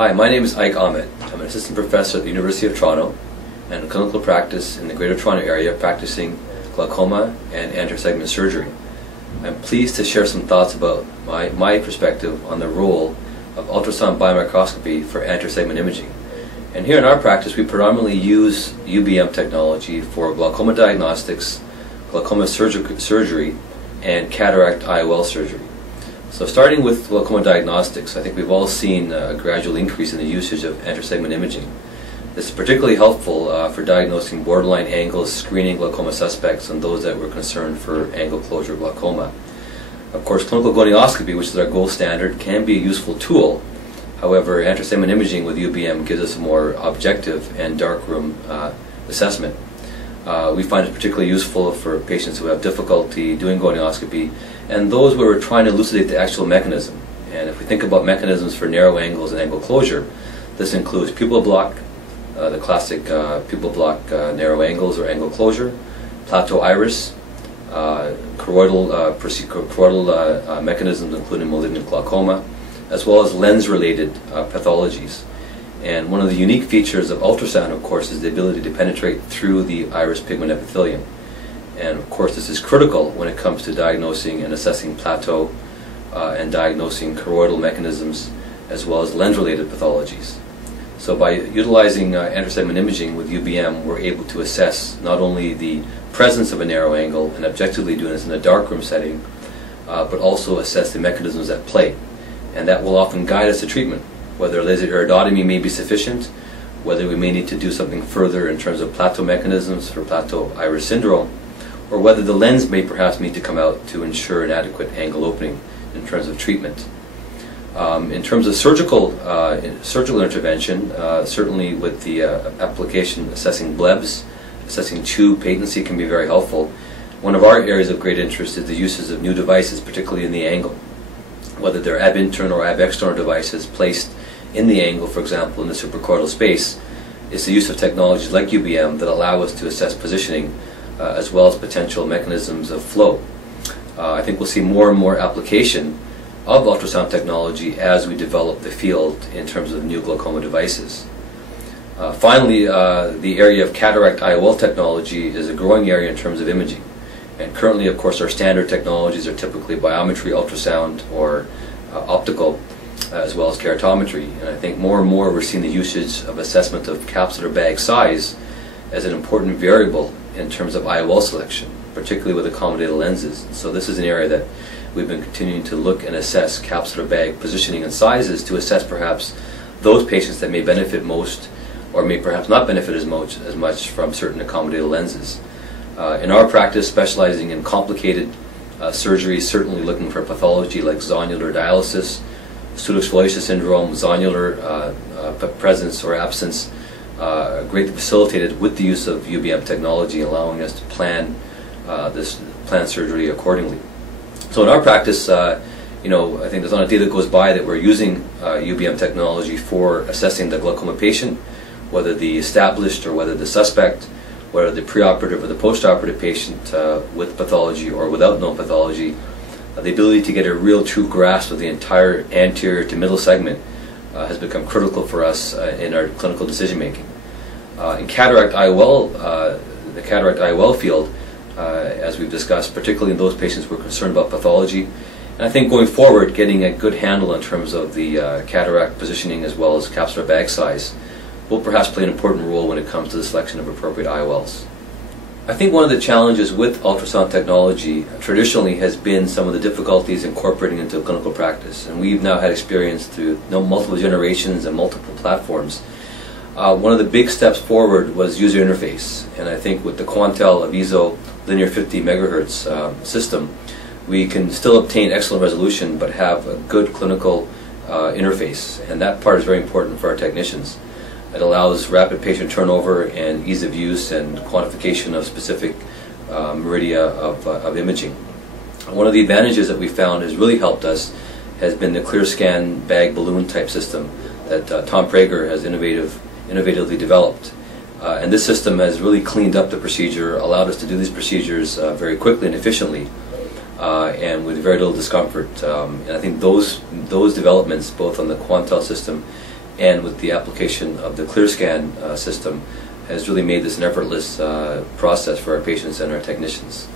Hi, my name is Ike Ahmed. I'm an assistant professor at the University of Toronto and in clinical practice in the Greater Toronto Area practicing glaucoma and anterior segment surgery. I'm pleased to share some thoughts about my perspective on the role of ultrasonic biomicrocopy for anterior segment imaging. And here in our practice, we predominantly use UBM technology for glaucoma diagnostics, glaucoma surgery, and cataract IOL surgery. So starting with glaucoma diagnostics, I think we've all seen a gradual increase in the usage of anterior segment imaging. This is particularly helpful for diagnosing borderline angles, screening glaucoma suspects, and those that were concerned for angle closure glaucoma. Of course, clinical gonioscopy, which is our gold standard, can be a useful tool. However, anterior segment imaging with UBM gives us a more objective and darkroom assessment. We find it particularly useful for patients who have difficulty doing gonioscopy and those where we're trying to elucidate the actual mechanism. And if we think about mechanisms for narrow angles and angle closure, this includes pupil block, the classic pupil block narrow angles or angle closure, plateau iris, choroidal mechanisms including malignant glaucoma, as well as lens-related pathologies. And one of the unique features of ultrasound, of course, is the ability to penetrate through the iris pigment epithelium. And of course, this is critical when it comes to diagnosing and assessing plateau and diagnosing choroidal mechanisms, as well as lens-related pathologies. So by utilizing anterior segment imaging with UBM, we're able to assess not only the presence of a narrow angle and objectively doing this in a darkroom setting, but also assess the mechanisms at play. And that will often guide us to treatment, whether laser iridotomy may be sufficient, whether we may need to do something further in terms of plateau mechanisms for plateau iris syndrome, or whether the lens may perhaps need to come out to ensure an adequate angle opening in terms of treatment. In terms of surgical intervention, certainly with the application assessing blebs, assessing tube patency can be very helpful. One of our areas of great interest is the uses of new devices, particularly in the angle. Whether they're ab intern or ab external devices placed in the angle, for example, in the suprachoroidal space, is the use of technologies like UBM that allow us to assess positioning as well as potential mechanisms of flow. I think we'll see more and more application of ultrasound technology as we develop the field in terms of new glaucoma devices. Finally, the area of cataract IOL technology is a growing area in terms of imaging. And currently, of course, our standard technologies are typically biometry, ultrasound, or optical, as well as keratometry. And I think more and more we're seeing the usage of assessment of capsular bag size as an important variable in terms of IOL selection, particularly with accommodated lenses. So this is an area that we've been continuing to look and assess capsular bag positioning and sizes to assess perhaps those patients that may benefit most or may perhaps not benefit as much from certain accommodated lenses. In our practice, specializing in complicated surgery, certainly looking for pathology like zonular dialysis, pseudoexfoliation syndrome, zonular presence or absence, greatly facilitated with the use of UBM technology, allowing us to plan surgery accordingly. So in our practice, I think there's not a day that goes by that we're using UBM technology for assessing the glaucoma patient, whether the established or whether the suspect, whether the preoperative or the postoperative patient with pathology or without no pathology. The ability to get a real true grasp of the entire anterior to middle segment has become critical for us in our clinical decision making. In cataract IOL, the cataract IOL field, as we've discussed, particularly in those patients who are concerned about pathology, and I think going forward, getting a good handle in terms of the cataract positioning as well as capsular bag size will perhaps play an important role when it comes to the selection of appropriate IOLs. I think one of the challenges with ultrasound technology traditionally has been some of the difficulties incorporating into clinical practice, and we've now had experience through multiple generations and multiple platforms. One of the big steps forward was user interface, and I think with the Quantel Aviso linear 50 megahertz system, we can still obtain excellent resolution but have a good clinical interface, and that part is very important for our technicians. It allows rapid patient turnover and ease of use and quantification of specific meridia of imaging. One of the advantages that we found has really helped us has been the ClearScan bag balloon type system that Tom Prager has innovatively developed. And this system has really cleaned up the procedure, allowed us to do these procedures very quickly and efficiently, and with very little discomfort. And I think those developments, both on the Quantel system and with the application of the ClearScan system has really made this an effortless process for our patients and our technicians.